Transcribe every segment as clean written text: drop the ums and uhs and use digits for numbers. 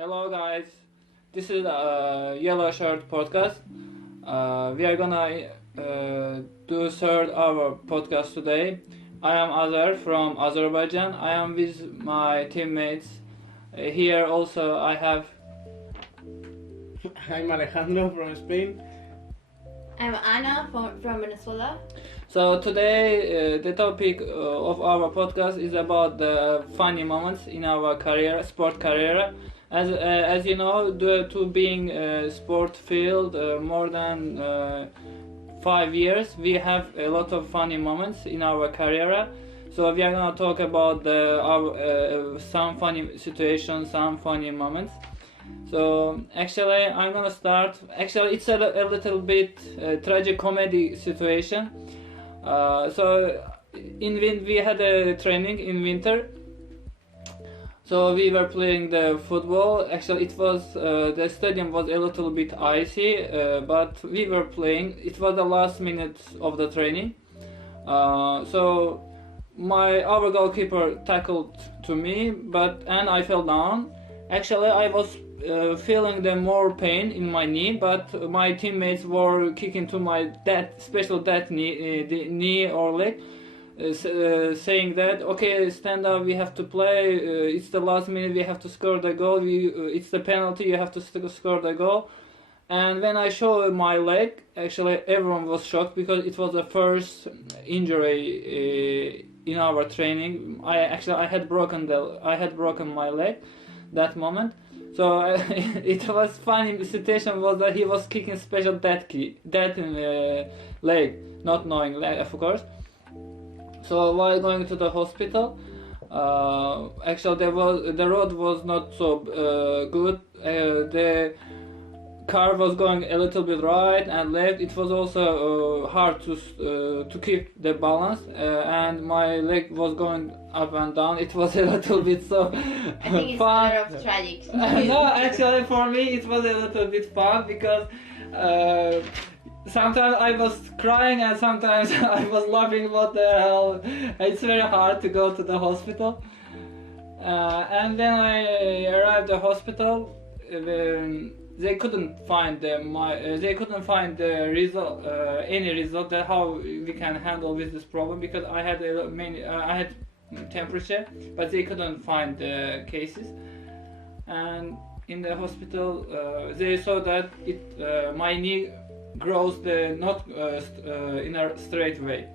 Hello guys, this is Yellow Shirt podcast. We are gonna do third hour podcast today. I am Azer from Azerbaijan. I am with my teammates. Here also I have. I'm Alejandro from Spain. I'm Anna from Venezuela. So today the topic of our podcast is about the funny moments in our career, sport career. As you know, due to being sport field more than 5 years, we have a lot of funny moments in our career. So we are gonna talk about some funny situations, some funny moments. So actually, I'm gonna start. Actually, it's a little bit tragic comedy situation. So we had a training in winter. So we were playing the football. Actually, it was the stadium was a little bit icy, but we were playing. It was the last minute of the training. So our goalkeeper tackled to me, and I fell down. Actually, I was feeling the more pain in my knee, but my teammates were kicking to my knee or leg. Saying that okay, stand up, we have to play, it's the last minute, we have to score the goal, it's the penalty, you have to score the goal. And when I showed my leg, actually everyone was shocked because it was the first injury in our training. I had broken my leg that moment. So it was funny situation was that he was kicking special leg, not knowing leg, of course. So while going to the hospital, actually the road was not so good. The car was going a little bit right and left. It was also hard to keep the balance, and my leg was going up and down. It was a little bit so I think it's fun. a lot of tragic. No, actually for me it was a little bit fun because sometimes I was crying and sometimes I was laughing. What the hell? It's very hard to go to the hospital. And when I arrived at the hospital, they couldn't find any result that how we can handle with this problem, because I had temperature, but they couldn't find the cases. And in the hospital, they saw that my knee grows not in a straight way,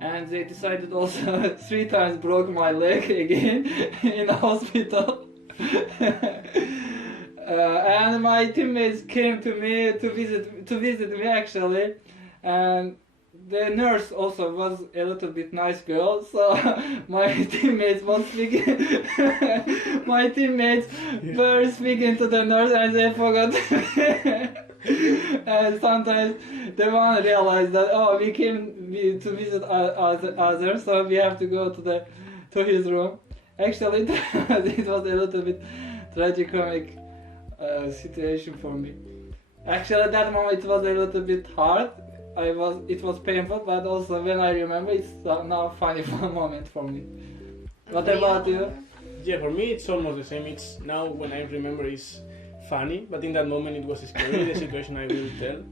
and they decided also 3 times broke my leg again in the hospital. And my teammates came to me to visit me actually, and the nurse also was a little bit nice girl, so my teammates were speaking to the nurse and they forgot. And sometimes they won't realize that we came to visit others, so we have to go to his room. Actually, it was a little bit tragicomic situation for me. Actually, at that moment it was a little bit hard. It was painful, but also when I remember, it's now funny moment for me. What about you? Yeah, for me it's almost the same. It's now when I remember it's funny, but in that moment it was scary. The situation I will tell,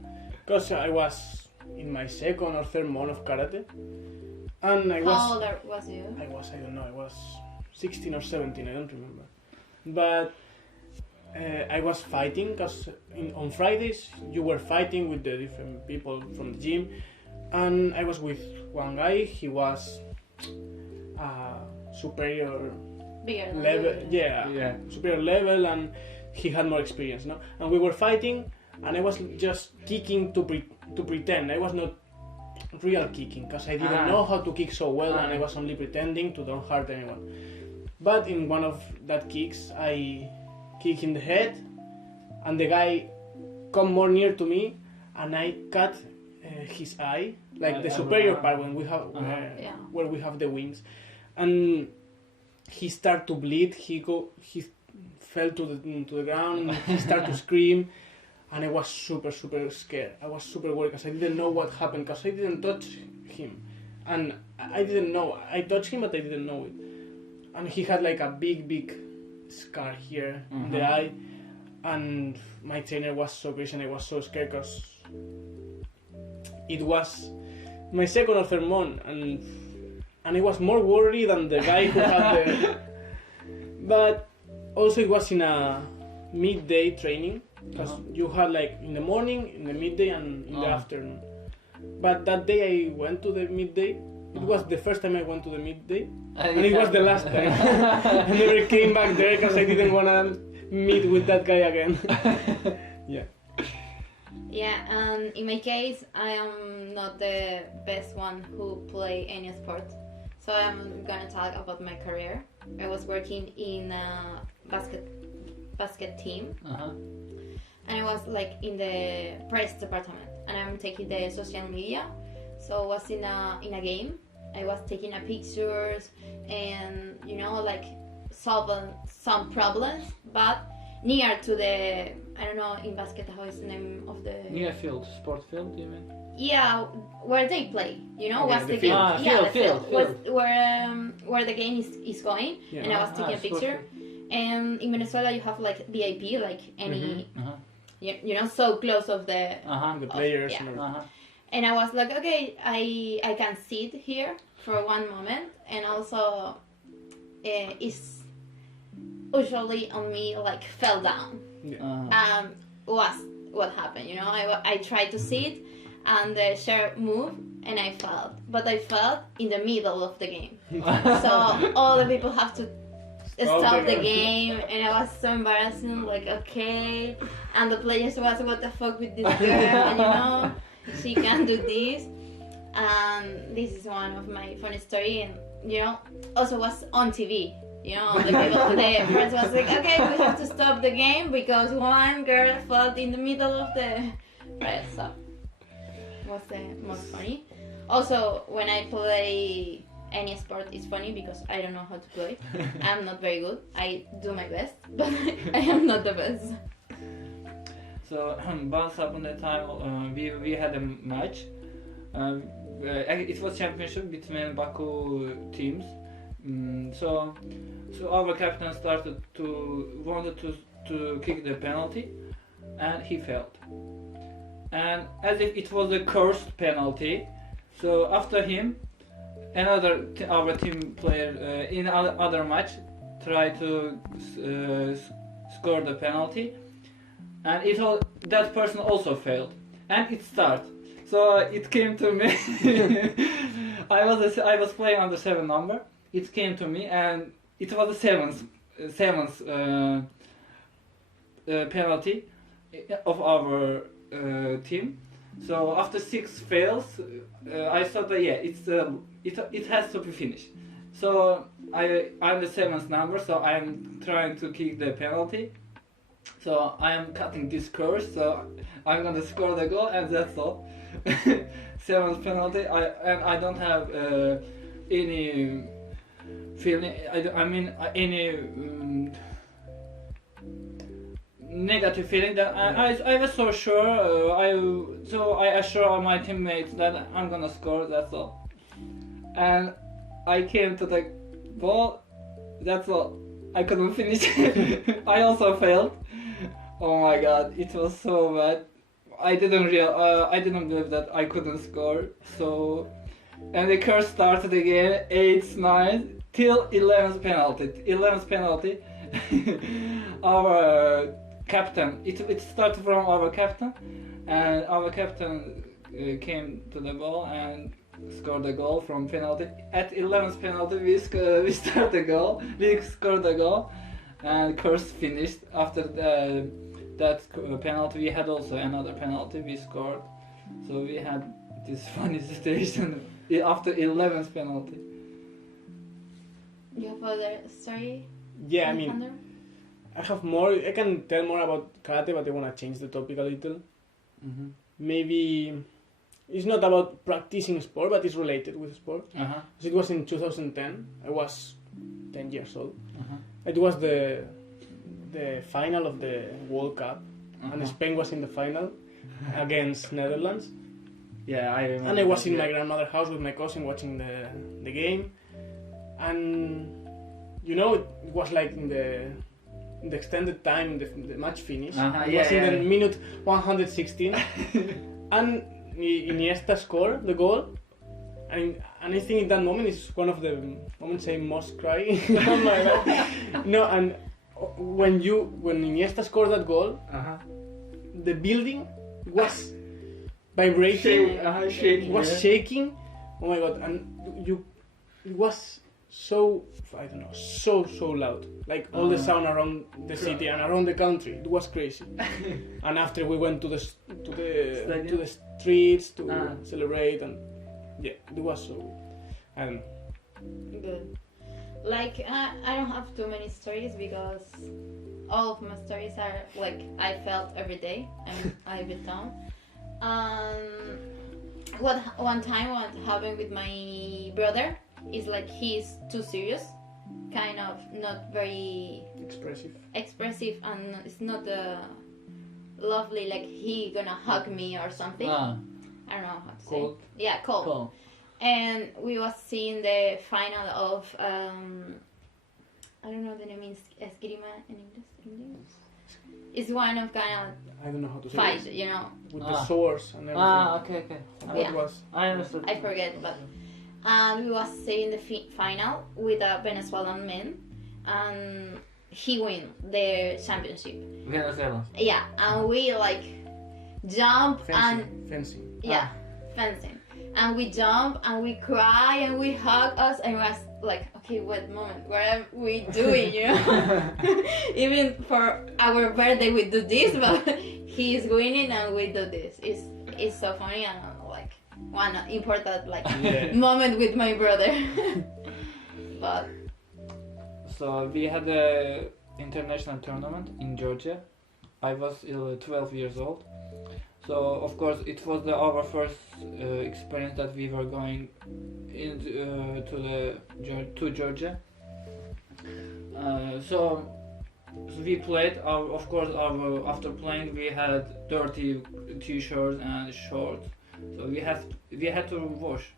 because I was in my 2nd or 3rd month of karate, and I was. How old was you? I don't know. I was 16 or 17. I don't remember, but. I was fighting because on Fridays you were fighting with the different people from the gym, and I was with one guy. He was superior Bigger level, superior level, and he had more experience, no? And we were fighting, and I was just kicking to pretend. I was not real kicking because I didn't know how to kick so well, and I was only pretending to don't hurt anyone. But in one of that kicks, I kick in the head, and the guy come more near to me, and I cut his eye, like the superior part when we have where we have the wings, and he started to bleed. He fell to the ground, and he started to scream, and I was super scared. I was super worried because I didn't know what happened, because I didn't touch him, and I didn't know. I touched him, but I didn't know it, and he had like a big scar here in the eye, and my trainer was so crazy and I was so scared because it was my second or third month, and I was more worried than the guy who had the. But also it was in a midday training because you had like in the morning, in the midday, and in the afternoon. But that day I went to the midday. It was the first time I went to the midday, and it was the last time. I never came back there because I didn't want to meet with that guy again. Yeah. Yeah, and in my case, I am not the best one who play any sport. So I'm gonna talk about my career. I was working in a basket team, and I was like in the press department, and I'm taking the social media. So I was in a game. I was taking pictures and like solving some problems, but near to the I don't know in basket how is the name of the near field, sport field, you mean? Yeah, where they play, what's the field. game? Yeah, the field. Where the game is going, and I was taking a picture. And in Venezuela, you have like VIP, like any, so close of the the players. And I was like, okay, I can sit here for one moment, and also it's usually on me like fell down. Was what happened, I tried to sit, and the chair moved, and I fell, but I fell in the middle of the game. So all the people have to stop the game, and I was so embarrassing, like, okay, and the players was, what the fuck with this girl, and she can't do this. And this is one of my funny story, and also was on TV. The friends was like, okay, we have to stop the game because one girl fell in the middle of the press. So was the most funny. Also, when I play any sport, it's funny because I don't know how to play. I'm not very good. I do my best, but I am not the best. So once upon a time, we had a match. It was championship between Baku teams. So our captain wanted to kick the penalty, and he failed. And as if it was a cursed penalty, so after him, our team player in other match tried to score the penalty, and that person also failed, and it started. So it came to me. I was playing on the 7 number. It came to me, and it was the seventh penalty of our team. So after 6 fails, I thought that it has to be finished. So I'm the 7th number, so I'm trying to kick the penalty. So I am cutting this course, so I'm gonna score the goal, and that's all. 7th penalty. I don't have any feeling. Any negative feeling that I was so sure. I assure my teammates that I'm gonna score. That's all. And I came to the ball. That's all. I couldn't finish. I also failed. Oh my god, it was so bad. I didn't believe that I couldn't score. So, and the curse started again. 8, 9 till 11th penalty. 11th penalty. Our captain. It started from our captain, and our captain came to the ball and scored the goal from penalty. At 11th penalty, we start the goal. We scored the goal, and curse finished. After that penalty, we had also another penalty. We scored, so we had this funny situation after 11th penalty. You have other story? Yeah, I have more. I can tell more about karate, but I want to change the topic a little. Mm-hmm. Maybe it's not about practicing sport, but it's related with sport. Uh-huh. So it was in 2010. I was 10 years old. Uh-huh. It was the final of the World Cup, and Spain was in the final against Netherlands. Yeah, I remember. And I was in my grandmother's house with my cousin watching the game, and it was like in the the extended time, the match finish. Uh-huh, It was in the minute 116, and Iniesta scored the goal. And I think in that moment is one of the moments I most cry. Oh my God. No, and when Iniesta scored that goal, the building was vibrating. Shaking. It was shaking. Oh my God! And it was so, I don't know, so loud. Like all the sound around the city and around the country. It was crazy. And after we went to the streets to celebrate, and yeah, it was so. I don't know. Good. Like I don't have too many stories because all of my stories are like I felt every day and every time. What happened with my brother is like he's too serious, kind of not very expressive, and it's not lovely. Like he gonna hug me or something. I don't know how to Cold. say. Yeah, cold. And we was seeing the final of I don't know the name is esgrima in English. It's one of kind of I don't know how to say fight, it. you know. With the swords and everything. Okay. What was? I understood. I forget, but we was seeing the final with a Venezuelan man, and he win the championship. Venezuela. Yeah, and we like jump Fencing. fencing, and we jump and we cry and we hug us and we was like, okay, what moment? What are we doing? You know, even for our birthday we do this, but he is winning and we do this. It's so funny and like one important like moment with my brother. But so we had a international tournament in Georgia. I was 12 years old. So of course it was our first experience that we were going to Georgia. So we played. After playing we had dirty t-shirts and shorts. So we had to wash,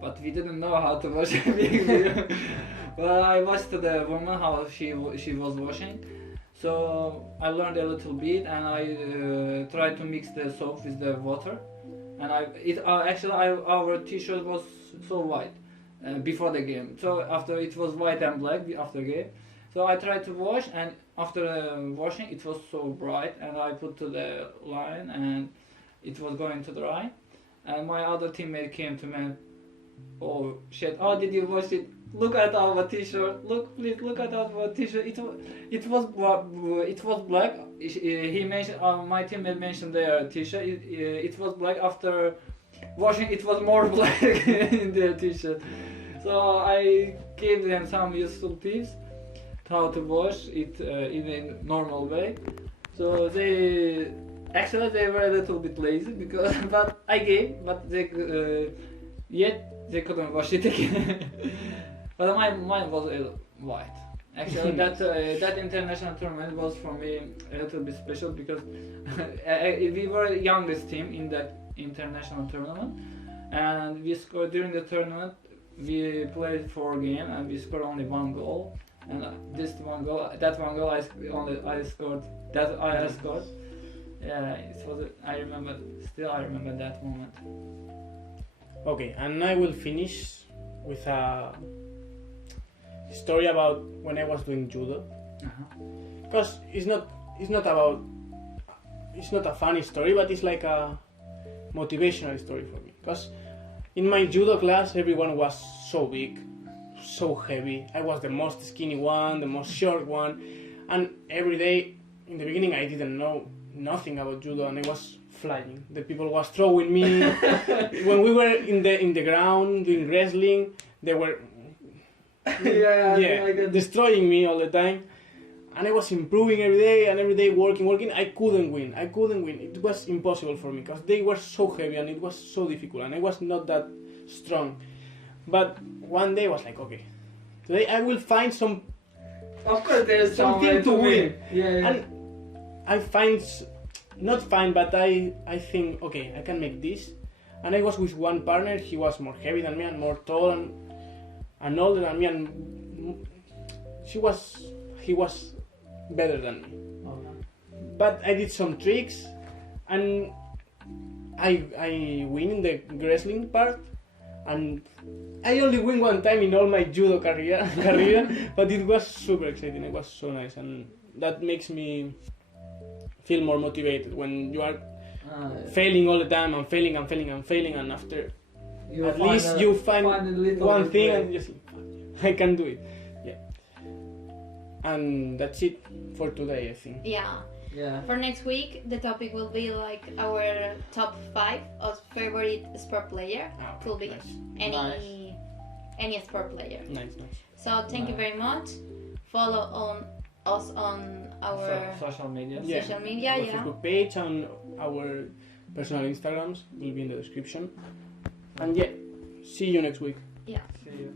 but we didn't know how to wash. Well, I watched the woman how she was washing. So I learned a little bit, and I tried to mix the soap with the water. And our t-shirt was so white before the game. So after it was white and black after game. So I tried to wash, and after washing it was so bright, and I put to the line, and it was going to dry. And my other teammate came to me. Oh shit! Oh, did you wash it? Look at our t-shirt. Please look at our t-shirt. It was black. He mentioned my teammate mentioned their t-shirt. It was black after washing. It was more black in their t-shirt. So I gave them some useful tips how to wash it in a normal way. So they were a little bit lazy but they couldn't wash it again. But mine was white. Actually, that international tournament was for me a little bit special because we were the youngest team in that international tournament, and we scored during the tournament. We played 4 games and we scored only 1 goal. And that one goal I scored. Yeah, it was. I remember that moment. Okay, and I will finish with a story about when I was doing judo. Because it's not a funny story, but it's like a motivational story for me. Because in my judo class, everyone was so big, so heavy. I was the most skinny one, the most short one, and every day in the beginning I didn't know nothing about judo, and I was flying. The people was throwing me. When we were in the ground doing wrestling, they were destroying me all the time. And I was improving every day working. I couldn't win. It was impossible for me because they were so heavy and it was so difficult, and I was not that strong. But one day I was like, okay, today I will find some. Of course, there's something to win. Yeah. And I think, okay, I can make this. And I was with one partner. He was more heavy than me and more tall and older than me, and he was better than me. Okay. But I did some tricks, and I win in the wrestling part, and I only win one time in all my judo career, but it was super exciting. It was so nice, and that makes me feel more motivated when you are failing all the time and failing, and after You at find least a- you find a little one bit thing way. and you think, I can do it. Yeah. And that's it for today, I think. Yeah. Yeah. For next week, the topic will be like our top 5 of favorite sport player. Ah, okay, Could be nice. any sport player. Nice. So thank you Nice. very much. Follow us on our Social media. Yeah. social media. Our Yeah. Facebook page and our personal Instagrams will be in the description. And yeah, see you next week. Yeah. See you.